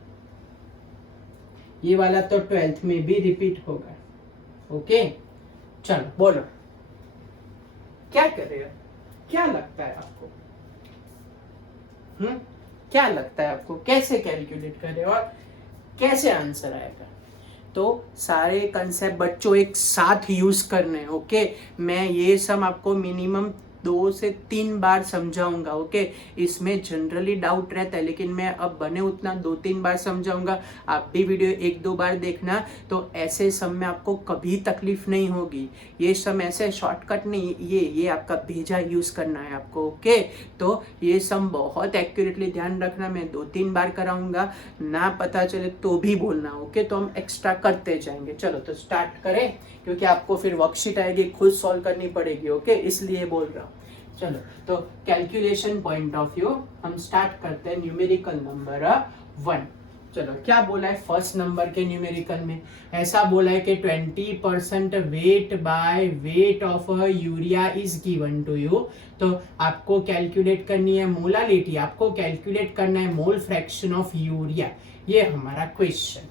ये वाला तो 12th में भी repeat होगा। Okay चलो बोलो, क्या करेगा, क्या लगता है आपको? क्या लगता है आपको, कैसे कैलकुलेट करे और कैसे आंसर आएगा? तो सारे कंसेप्ट बच्चों एक साथ यूज करने। ओके, मैं ये सब आपको मिनिमम 2 से 3 बार समझाऊंगा। ओके, इसमें जनरली डाउट रहता है, लेकिन मैं अब बने उतना 2-3 बार समझाऊंगा। आप भी वीडियो 1-2 बार देखना, तो ऐसे सब में आपको कभी तकलीफ नहीं होगी। ये सब ऐसे शॉर्टकट नहीं, ये आपका भेजा यूज करना है आपको। ओके, तो ये सब बहुत एक्यूरेटली ध्यान रखना। मैं 2-3 बार कराऊंगा, ना पता चले तो भी बोलना। ओके, तो हम एक्स्ट्रा करते जाएंगे। चलो तो स्टार्ट करें, क्योंकि आपको फिर वर्कशीट आएगी, खुद सॉल्व करनी पड़ेगी। ओके, इसलिए बोल रहा हूँ। चलो तो कैलकुलेशन पॉइंट ऑफ व्यू हम स्टार्ट करते हैं न्यूमेरिकल नंबर 1। चलो क्या बोला है फर्स्ट नंबर के न्यूमेरिकल में? ऐसा बोला है कि 20% weight by weight of urea is given to you. तो आपको कैलकुलेट करनी है मोलालिटी, आपको कैलकुलेट करना है मोल फ्रैक्शन ऑफ यूरिया। ये हमारा क्वेश्चन।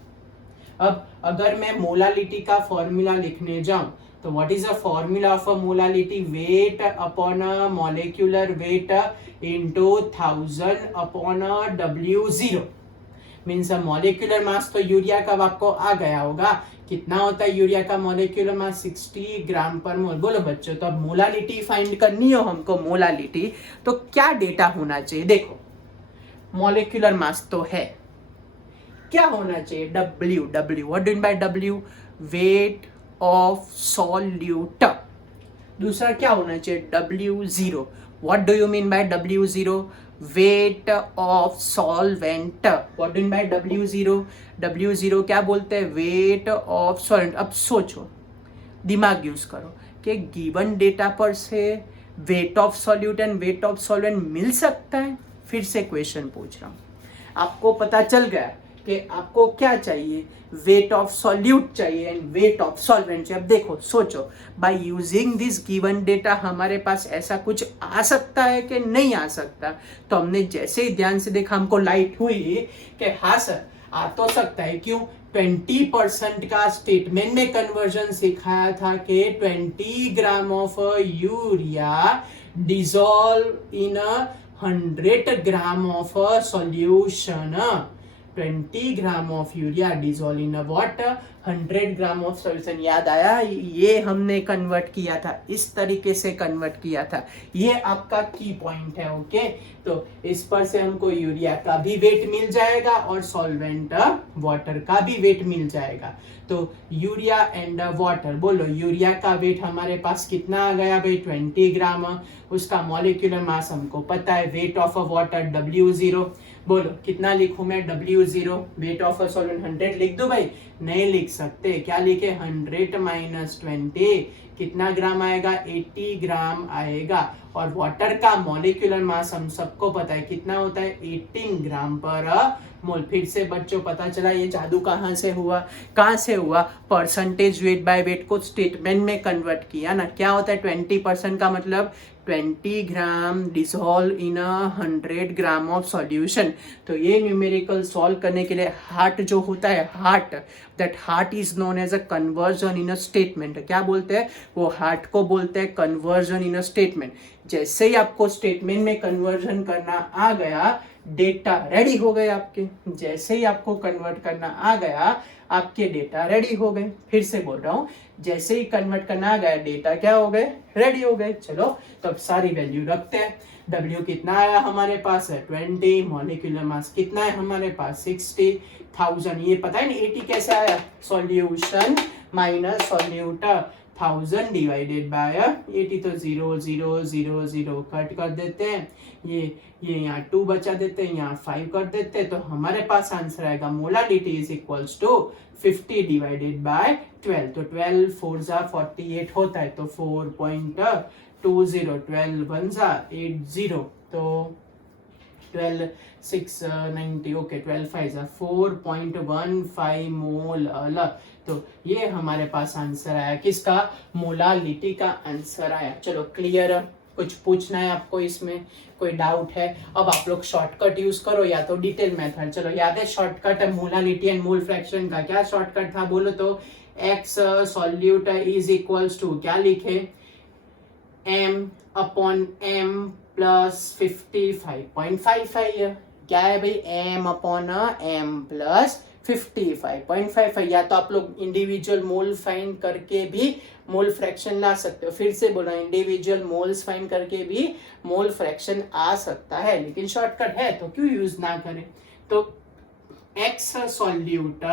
अब अगर मैं मोलालिटी का फॉर्मूला लिखने जाऊं, तो what is the formula of a molality? Weight upon a molecular weight into 1000 upon W0। Means molecular mass तो यूरिया का आपको आ गया होगा, कितना होता है यूरिया का मॉलिक्यूलर मास? 60 ग्राम पर मोल। बोलो बच्चों, तो अब मोलालिटी फाइंड करनी हो हमको, मोलालिटी तो क्या डेटा होना चाहिए? देखो मॉलिक्यूलर मास तो है, क्या होना चाहिए? W। What do by W? Weight of solute. दूसरा क्या होना चाहिए? W0। What do you mean by W0? Weight of solvent. What do by W0? W0 क्या बोलते हैं? Weight of solvent. अब सोचो, दिमाग यूज करो कि गिवन डेटा पर से weight of solute and weight of solvent मिल सकता है? फिर से क्वेश्चन पूछ रहा हूं, आपको पता चल गया कि आपको क्या चाहिए? वेट ऑफ सॉल्यूट चाहिए एंड वेट ऑफ सॉल्वेंट चाहिए। अब देखो, सोचो, by using this given data हमारे पास ऐसा कुछ आ सकता है कि नहीं आ सकता? तो हमने जैसे ही ध्यान से देखा, हमको लाइट हुई कि हाँ सर आ तो सकता है। क्यों? 20% का स्टेटमेंट में कन्वर्जन सिखाया था कि 20 gram of urea dissolve in 100 gram of solution. 20 gram of urea dissolve in water 100 gram of solution. याद आया, ये हमने कन्वर्ट किया था, इस तरीके से कन्वर्ट किया था। ये आपका की पॉइंट है। ओके, तो इस पर से हमको यूरिया का भी वेट मिल जाएगा और सॉल्वेंट वाटर का भी वेट मिल जाएगा। तो यूरिया एंड वाटर, बोलो यूरिया का वेट हमारे पास कितना आ गया भाई, 20 ग्राम। उसका मॉलिक्यूलर मास हमको पता है, weight of a water W0। बोलो कितना लिखूं मैं, W0, weight of a solvent 100 लिख दो भाई, नहीं लिख सकते, क्या लिखे, 100 माइनस 20 कितना ग्राम आएगा, 80 ग्राम आएगा। और वाटर का मॉलिक्यूलर मास हम सबको पता है कितना होता है, 18 ग्राम पर मोल। फिर से बच्चों पता चला ये जादू कहाँ से हुआ, परसेंटेज वेट बाय वेट को स्टेटमेंट में कन्वर्ट किया ना। क्या होता है 20% का मतलब 20 gram dissolve in 100 gram of solution. तो ये न्यूमेरिकल सॉल्व करने के लिए हार्ट जो होता है, that heart is known as a conversion in a statement. क्या बोलते हैं वो, हार्ट को बोलते हैं कन्वर्जन इन अ स्टेटमेंट। जैसे ही आपको स्टेटमेंट में कन्वर्जन करना आ गया, डेटा रेडी हो गए आपके। जैसे ही आपको कन्वर्ट करना आ गया, आपके डेटा रेडी हो गए। फिर से बोल रहा हूं, जैसे ही कन्वर्ट करना आ गया, डेटा क्या हो गए, रेडी हो गए। चलो तब सारी वैल्यू रखते हैं। W कितना आया हमारे पास है 20, मॉलिक्यूलर मास कितना है हमारे पास 60,000। ये पता है ना 80 कैसे आया, सॉल्यूशन माइनस सॉल्यूटर 1000 डिवाइडेड बाय 80। तो 0 0 0 0 कट कर देते हैं, ये यहाँ 2 बचा देते हैं, यहाँ 5 कर देते हैं। तो हमारे पास आंसर आएगा molality is equals to 50 divided by 12। तो 12 4 जा 48 होता है, तो 4.20, 12 1 जा 80, तो 12 6 90, ओके 12 5 जा 4.15 मोल अलग। तो ये हमारे पास आंसर आया, किसका, मोलालिटी का आंसर आया। चलो क्लियर, कुछ पूछना है आपको इसमें, कोई डाउट है? अब आप लोग शॉर्टकट यूज करो या तो डिटेल मेथड। चलो याद है shortcut molality and mole fraction का, क्या शॉर्टकट था बोलो तो, X solute is equals to क्या लिखे, m अपॉन m प्लस 55.55। क्या है भाई, m अपॉन m प्लस 55.55। या तो आप लोग इंडिविजुअल मोल फाइंड करके भी मोल फ्रैक्शन ला सकते हो। फिर से बोला, इंडिविजुअल मोल्स फाइंड करके भी मोल फ्रैक्शन आ सकता है, लेकिन शॉर्टकट है तो क्यों यूज ना करें। तो x solute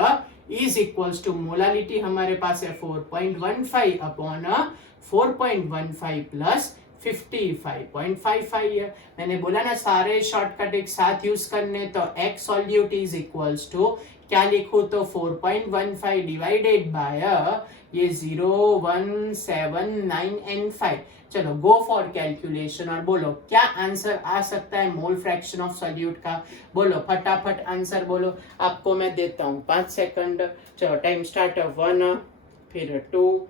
is equals to molality हमारे पास है 4.15 अपॉन 4.15 प्लस 55.55 है। मैंने बोला ना सारे शॉर्टकट एक साथ यूज करने, तो x solute is equals to क्या लिखूं, तो 4.15 डिवाइडेड बाय ये 0 1 7 9 एंड 5। चलो गो फॉर कैलकुलेशन और बोलो क्या आंसर आ सकता है मोल फ्रैक्शन ऑफ सॉल्यूट का। बोलो फटाफट आंसर बोलो, आपको मैं देता हूँ 5 सेकंड। चलो टाइम स्टार्ट, 1 फिर 2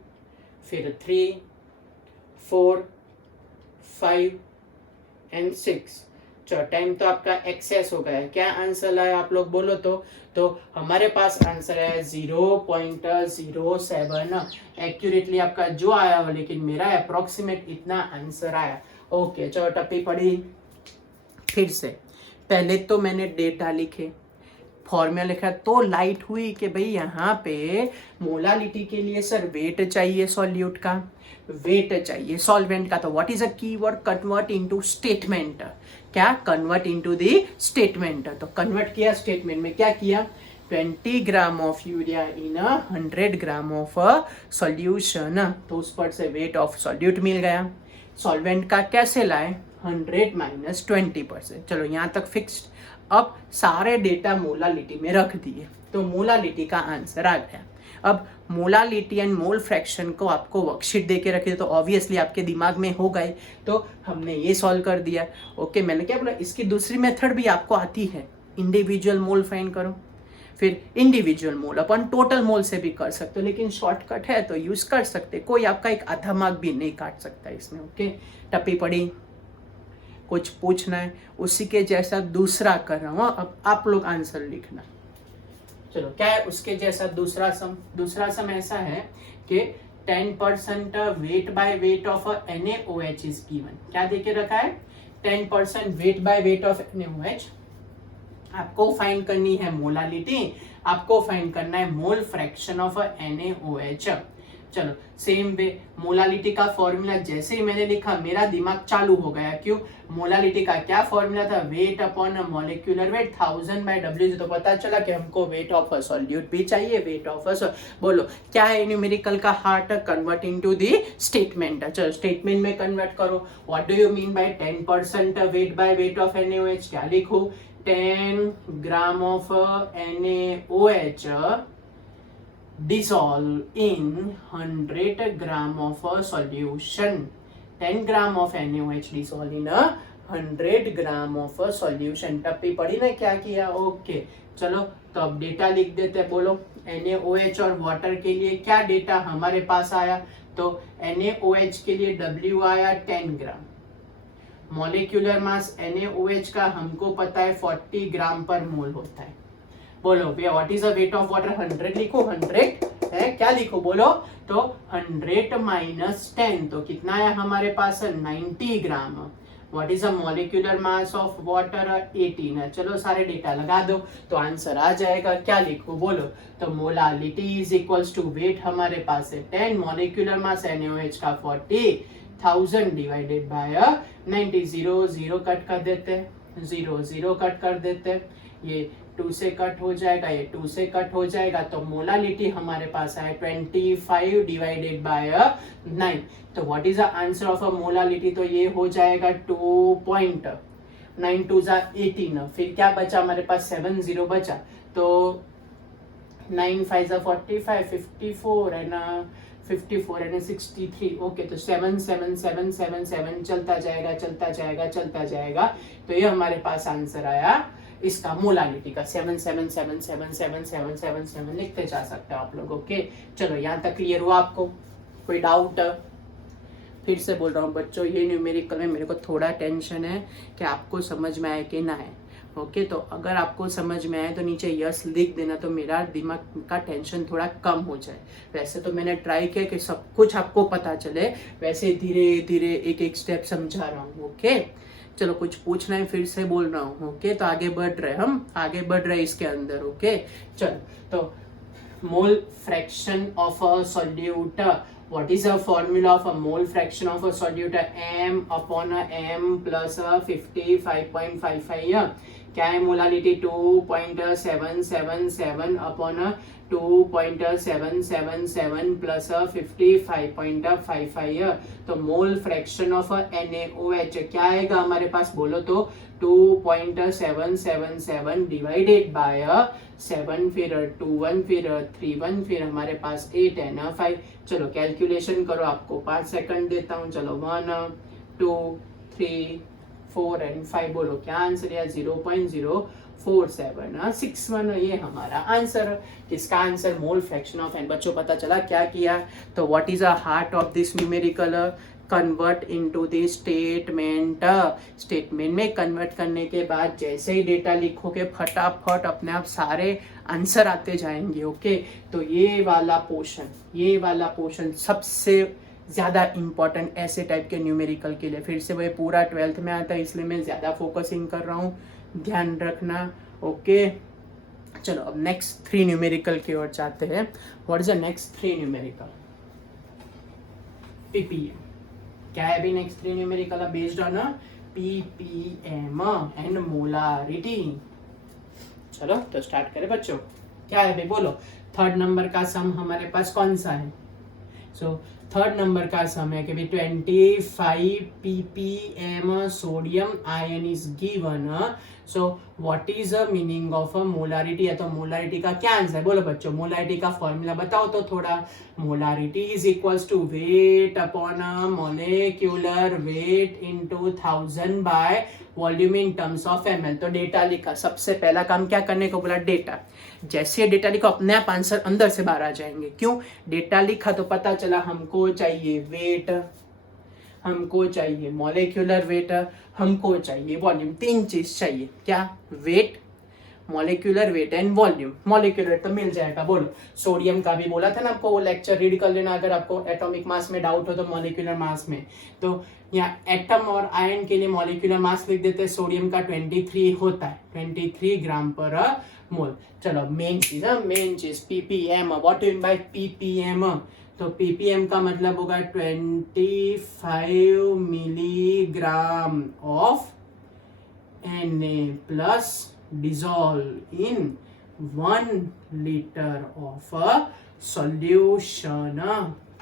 फिर 3 4 5 एंड 6। चलो टाइम तो आपका एक्सेस हो गया है। क्या आंसर आया आप लोग बोलो तो हमारे पास आंसर है 0.07। एक्यूरेटली आपका जो आया हो, लेकिन मेरा अप्रोक्सीमेट इतना आंसर आया। ओके चलो टप्पी पड़ी। फिर से पहले तो मैंने डेटा लिखे, फॉर्मूला लिखा, तो लाइट हुई कि भाई यहाँ पे मोलालिटी के लिए सर वेट चाहिए, सॉल्यूट का वेट चाहिए, सॉल्वेंट का। तो what is a keyword, convert into statement. क्या, कन्वर्ट इनटू द स्टेटमेंट। तो कन्वर्ट किया स्टेटमेंट में, क्या किया, 20 gram of urea in 100 gram of solution. तो उस पर से वेट ऑफ सॉल्यूट मिल गया। सॉल्वेंट का कैसे लाए, 100 माइनस 20%। चलो यहाँ तक फिक्स्ड। अब सारे डेटा मोलालिटी में रख दिए, तो मोलालिटी का आंसर आ गया। अब मोलालिटी एंड मोल फ्रैक्शन को आपको वर्कशीट दे के रखे, तो ऑब्वियसली आपके दिमाग में हो गए, तो हमने ये सॉल्व कर दिया। ओके, मैंने क्या बोला, इसकी दूसरी मेथड भी आपको आती है, इंडिविजुअल मोल फाइंड करो, फिर इंडिविजुअल मोल अपन टोटल मोल से भी कर सकते हो, लेकिन शॉर्टकट है तो यूज कर सकते, कोई आपका एक आधा मार्क भी नहीं काट सकता इसमें। ओके, टप्पी पड़ी, कुछ पूछना है, उसी के जैसा दूसरा कर रहा हूँ, अब आप लोग आंसर लिखना। चलो क्या है उसके जैसा दूसरा सम ऐसा है कि 10% weight by weight of NaOH is given. क्या देके रखा है, 10% weight by weight of NaOH आपको फाइंड करनी है मोलालिटी, आपको फाइंड करना है मोल फ्रैक्शन ऑफ NaOH। चलो सेम वे मोलालिटी का फॉर्मूला जैसे ही मैंने लिखा मेरा दिमाग चालू हो गया। क्यों? मोलालिटी का क्या फॉर्मूला था? Wait upon molecular wait 1000/W। तो पता चला कि हमको वेट ऑफ अ सॉल्यूट भी चाहिए, वेट ऑफ अ बोलो क्या है न्यूमेरिकल का heart? Convert into the statement. चलो स्टेटमेंट में कन्वर्ट करो। What do you mean bye 10% weight by weight of NaOH? क्या लिखो? 10 gram of NaOH dissolve in 100 gram of a solution. 10 gram of NaOH dissolve in a 100 gram of a solution। टप्पी पड़ी ना क्या किया? Okay चलो तो अब डेटा लिख देते हैं। बोलो NaOH और वाटर के लिए क्या डेटा हमारे पास आया? तो NaOH के लिए W आया 10 ग्राम। मॉलिक्यूलर मास NaOH का हमको पता है 40 ग्राम पर मोल होता है। बोलो भैया what is the weight of water? 100 लिखो। 100 है क्या लिखो? बोलो तो 100 माइनस 10 तो कितना है हमारे पास? 90 gram. What is the molecular mass of water? 18 है। चलो सारे डेटा लगा दो तो आंसर आ जाएगा। क्या लिखो? बोलो तो molality is equals to weight हमारे पास है 10, मॉलिक्यूलर मास NaOH का 40, 1000 डिवाइडेड बाय 90। 0 0 कट कर देते हैं, 0 0 कट कर देते हैं, ये 2 से कट हो जाएगा, ये 2 से कट हो जाएगा। तो मोलालिटी हमारे पास है 25 डिवाइडेड बाय 9। तो what is the answer of a molality? तो ये हो जाएगा 2.9 2 18। फिर क्या बचा हमारे पास? 7 0 बचा। तो 9 5 45 54 है ना, 54 है ना 63। ओके तो 7 7 7 7 7 चलता जाएगा चलता जाएगा चलता जाएगा। तो ये हमारे पास आंसर आया इसका मोलालिटी का 7 7 7 7 7 7 7 7 लिखते जा सकते हो आप लोग। ओके चलो यहाँ तक क्लियर हुआ आपको? कोई डाउट? फिर से बोल रहा हूँ बच्चों, ये न्यूमेरिकल में मेरे को थोड़ा टेंशन है कि आपको समझ में आए कि ना है। ओके तो अगर आपको समझ में आए तो नीचे यस लिख देना, तो मेरा दिमाग का टेंशन थोड़ा कम हो जाए। वैसे तो मैंने ट्राई किया कि सब कुछ आपको पता चले, वैसे धीरे धीरे एक एक स्टेप समझा रहा हूँ। ओके चलो कुछ पूछना है फिर से बोल रहा हूँ। ओके तो आगे बढ़ रहे, हम आगे बढ़ रहे इसके अंदर। ओके चलो तो मोल fraction of a solute, what is the formula of a mole fraction of a solute? m upon m plus 55.55। क्या है मोलालिटी? 2.777 upon 2.777 plus 55.55। तो मोल फ्रैक्शन ऑफ NaOH क्या आएगा हमारे पास? बोलो तो 2.777 डिवाइडेड बाय 7, फिर 2 1 फिर 3 1 फिर हमारे पास 8 है ना 5। चलो कैलकुलेशन करो, आपको 5 सेकंड देता हूँ। चलो 1 2 3 4 एंड 5 बोलो क्या आंसर है? 0.04761। ये हमारा आंसर। किसका answer? Mole fraction of N. बच्चों पता चला क्या किया? तो what is a heart of this numerical? Convert into the statement. Statement में कन्वर्ट करने के बाद जैसे ही डेटा लिखोगे फटाफट अपने आप सारे आंसर आते जाएंगे। ओके तो ये वाला पोर्शन सबसे ज़्यादा इम्पॉर्टेंट ऐसे टाइप के न्यूमेरिकल के लिए। फिर से वही पूरा 12th में आता है, इसलिए मैं ज़्यादा फोकसिंग कर रहा हूँ, ध्यान रखना। ओके चलो अब नेक्स्ट 3 न्यूमेरिकल की ओर जाते हैं। What is the next 3 numerical? PPM। क्या है अभी next 3 numerical? Based on PPM and molarity. चलो तो स्टार्ट करें बच्चों। क्या है भाई? बोलो 3rd नंबर का सम हमारे पास कौन सा है? सो 3rd नंबर का सम है कि 25 ppm sodium ion is given. So what is the meaning of a molarity? या तो मोलारिटी का क्या आंसर है? बोलो बच्चों मोलारिटी का फॉर्मूला बताओ तो थोड़ा। Molarity is equals to weight upon molecular weight into 1000 by volume in terms of ml। तो डेटा लिखा, सबसे पहला काम क्या करने को बोला? डेटा। जैसे डेटा लिखा अपने आप आंसर अंदर से बाहर आ जाएंगे। क्यों? डेटा लिखा तो पता चला हमको चाहिए वेट, हमको चाहिए मॉलिक्यूलर वेट, हमको चाहिए वॉल्यूम। 3 चीज चाहिए। क्या? Weight, molecular weight and volume. Molecular weight तो मिल जाएगा, बोलो। सोडियम का भी बोला था ना आपको, वो लेक्चर रीड कर लेना अगर आपको एटॉमिक मास में डाउट हो तो मॉलिक्यूलर मास में। तो यहाँ एटम और आयन के लिए मॉलिक्यूलर मास लिख देते हैं, सोडियम का 23 होता है, 23 ग्राम पर मोल। चलो मेन चीज ppm. What you mean bye ppm? तो पीपीएम का मतलब होगा 25 milligram of Na+ dissolve in 1 liter of a solution।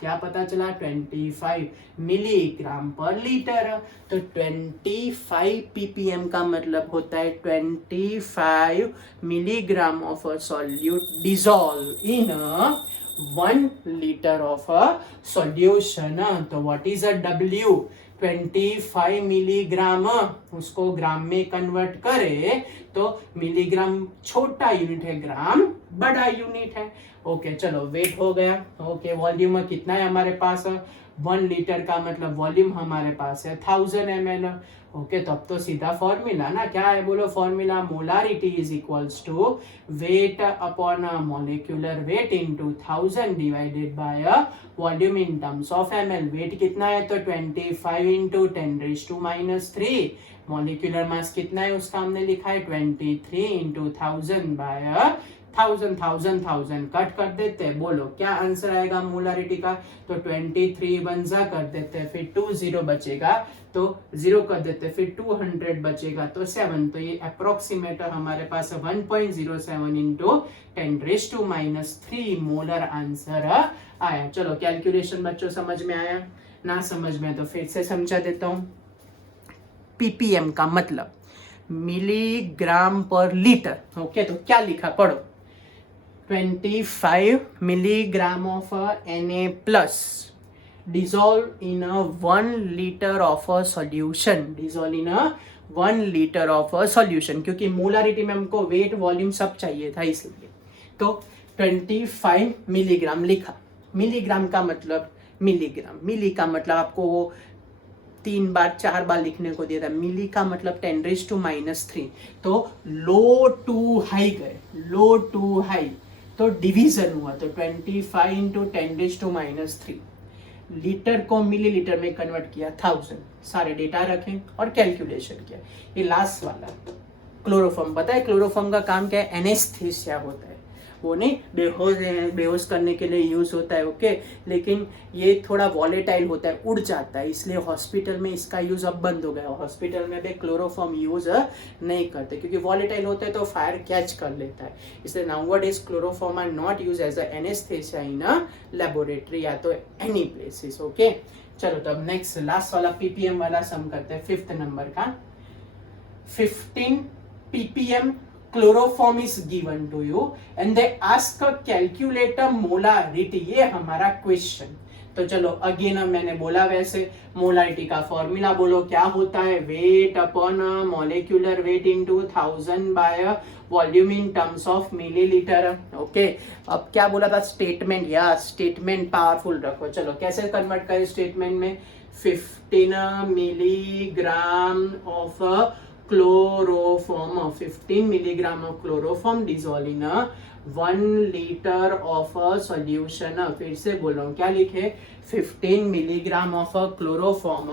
क्या पता चला? 25 मिलीग्राम पर लीटर। तो 25 ppm का मतलब होता है 25 milligram of a solute dissolve in 1 liter of a solution। तो what is a W? 25 milligram, उसको ग्राम में कन्वर्ट करे तो मिलीग्राम छोटा यूनिट है, ग्राम बड़ा यूनिट है। ओके चलो वेट हो गया। ओके वॉल्यूम कितना है हमारे पास? 1 लीटर का मतलब वॉल्यूम हमारे पास है 1000 ml। ओके तो अब तो सीधा फॉर्मूला ना, क्या है बोलो formula? Molarity is equals to weight upon molecular weight into 1000 divided by volume in terms of ml। Weight कितना है? तो 25 इंटू 10⁻³ मॉलिक्यूलर मास कितना है उसका हमने लिखा है 23 इंटू 1000 बाय 1000 कट कर देते हैं, बोलो क्या आंसर आएगा मोलारिटी का? तो 23 बंजा कर देते हैं, फिर 20 बचेगा तो 0 कर देते हैं, फिर 200 बचेगा तो 7। तो ये अप्रोक्सीमेटर हमारे पास 1.07 इंटू 10⁻³ मोलर आंसर आया। चलो कैलकुलेशन बच्चों समझ में आया? ना समझ में तो फिर से समझा देता हूँ। पीपीएम का मतलब मिलीग्राम पर लीटर। ओके तो क्या लिखा पढ़ो? 25 milligram of Na+ dissolve in a 1 liter of a solution। dissolve in a 1 liter of a solution, क्योंकि मोलारिटी में हमको वेट वॉल्यूम सब चाहिए था इसलिए। तो 25 मिलीग्राम लिखा। मिलीग्राम का मतलब मिलीग्राम, मिली का मतलब आपको वो 3 बार 4 बार लिखने को दिया था। मिली का मतलब 10⁻³ तो लो टू हाई गए, लो टू हाई तो डिवीजन हुआ, तो 25 इंटू 10⁻³ लीटर को मिलीलीटर में कन्वर्ट किया 1000। सारे डेटा रखें और कैलकुलेशन किया। ये लास्ट वाला क्लोरोफॉर्म, पता है क्लोरोफॉर्म का काम क्या है? एनेस्थीसिया होता है, वो नहीं बेहोश करने के लिए यूज होता है। ओके लेकिन ये थोड़ा वॉलेटाइल होता है, उड़ जाता है, इसलिए हॉस्पिटल में इसका यूज अब बंद हो गया। हॉस्पिटल में भी क्लोरोफॉर्म यूज नहीं करते क्योंकि वॉलेटाइल होता है तो फायर कैच कर लेता है, इसलिए nowadays chloroform are not use as a anaesthesia in a laboratory या तो एनी प्लेसेस। ओके चलो तब नेक्स्ट लास्ट वाला पीपीएम वाला सम करते हैं 5th नंबर का। 15 ppm chloroform is given to you and they ask a calculate a molarity। ये हमारा क्वेश्चन। तो चलो अगेन मैंने बोला वैसे मोलारिटी का फॉर्मूला बोलो क्या होता है? Wait upon molecular weight into 1000 by volume in terms of millilitre. Okay अब क्या बोला था? स्टेटमेंट, या स्टेटमेंट पावरफुल रखो। चलो कैसे कन्वर्ट करें स्टेटमेंट में? 15 milligram of chloroform, 15 milligram of chloroform dissolve in a 1 liter of a solution। फिर से बोल रहा हूँ क्या लिखे? 15 milligram of a chloroform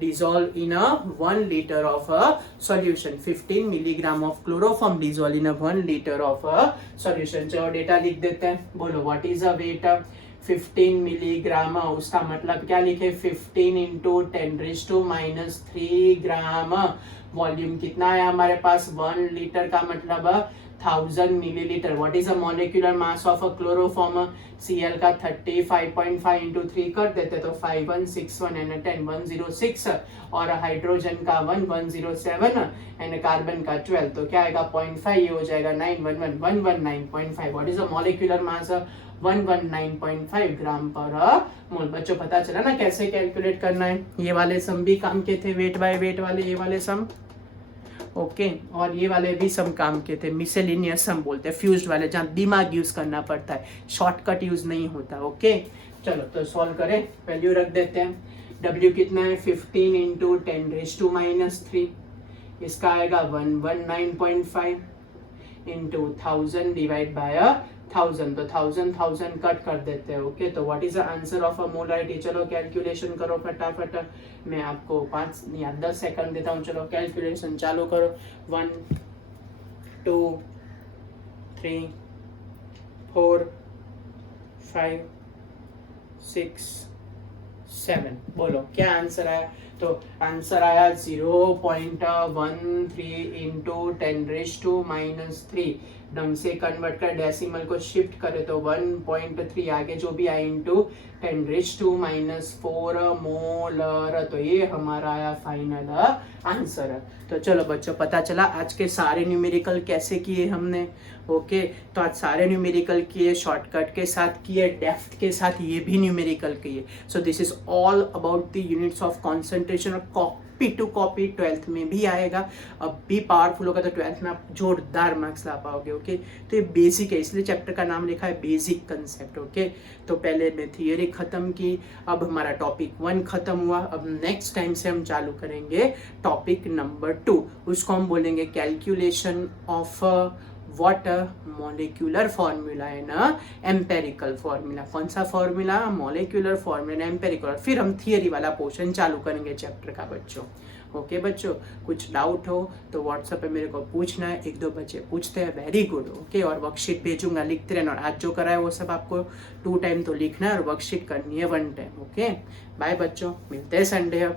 dissolve in a 1 liter of a solution। 15 milligram of chloroform dissolve in a 1 liter of a solution। चलो data लिख देते हैं, बोलो what is a weight? 15 milligram, उसका मतलब क्या लिखे? 15 इंटू 10⁻³ ग्राम। वॉल्यूम कितना है हमारे पास? 1 लीटर का मतलब 1000 millilitre. What is a molecular mass of a chloroform? Cl का 35.5 इंटू 3 कर देते तो 5161 एंड 10 106 और हाइड्रोजन का 107 एंड कार्बन का 12 तो क्या आएगा? 0.5, ये हो जाएगा 911 119.5। What is a molecular mass? 119.5 gram per मोल। बच्चों पता चला ना कैसे कैलकुलेट करना है? ये वाले सम भी काम के थे, वेट बाय वेट वाले ये वाले सम। ओके और ये वाले भी सम काम के थे, मिसेलिनियस सम बोलते हैं, फ्यूज्ड वाले, जहाँ दिमाग यूज करना पड़ता है, शॉर्टकट यूज नहीं होता। ओके चलो तो सॉल्व करें, वैल्यू रख देते हैं। W कितना है? 15 इंटू 10⁻³ इसका आएगा 119.5 इंटू 1000 डिवाइड बाय 1000, तो 1000 कट कर देते हैं. ओके, तो what is the answer of a molarity? चलो कैलकुलेशन करो फटाफट. मैं आपको 5 या 10 सेकंड देता हूँ. चलो कैलकुलेशन चालू करो. 1 2 3 4 5 6 7. बोलो क्या आंसर आया? तो आंसर आया 0.13 इंटू 10⁻⁻³ ढंग से कन्वर्ट कर डेसिमल को शिफ्ट करे तो 1.3 आगे जो भी आए इंटू 10⁻⁻⁴ मोलर. तो ये हमारा आया फाइनल आंसर. तो चलो बच्चों, पता चला आज के सारे न्यूमेरिकल कैसे किए हमने. ओके, तो आज सारे न्यूमेरिकल किए, शॉर्टकट के साथ किए, डेप्थ के साथ ये भी न्यूमेरिकल किए. So this is all about the units of concentration. और कॉपी टू कॉपी 12th में भी आएगा. अब भी पावरफुल होगा तो 12th में आप जोरदार मार्क्स ला पाओगे. ओके, तो ये बेसिक है, इसलिए चैप्टर का नाम लिखा है बेसिक कंसेप्ट. ओके, तो पहले मैं थियरी खत्म की, अब हमारा टॉपिक 1 खत्म हुआ. अब नेक्स्ट टाइम से हम चालू करेंगे टॉपिक नंबर 2. उसको हम बोलेंगे calculation of water molecular formula and empirical formula. कौन सा formula? Molecular formula and empirical. फिर हम थियरी वाला पोर्शन चालू करेंगे चैप्टर का बच्चों. ओके बच्चों, कुछ डाउट हो तो व्हाट्सएप पे मेरे को पूछना है. 1-2 बच्चे पूछते हैं, वेरी गुड. ओके, और वर्कशीट भेजूंगा, लिखते रहना. और आज जो करा है वो सब आपको 2 टाइम तो लिखना है और वर्कशीट करनी है 1 टाइम. ओके, बाय बच्चों, मिलते हैं संडे अब.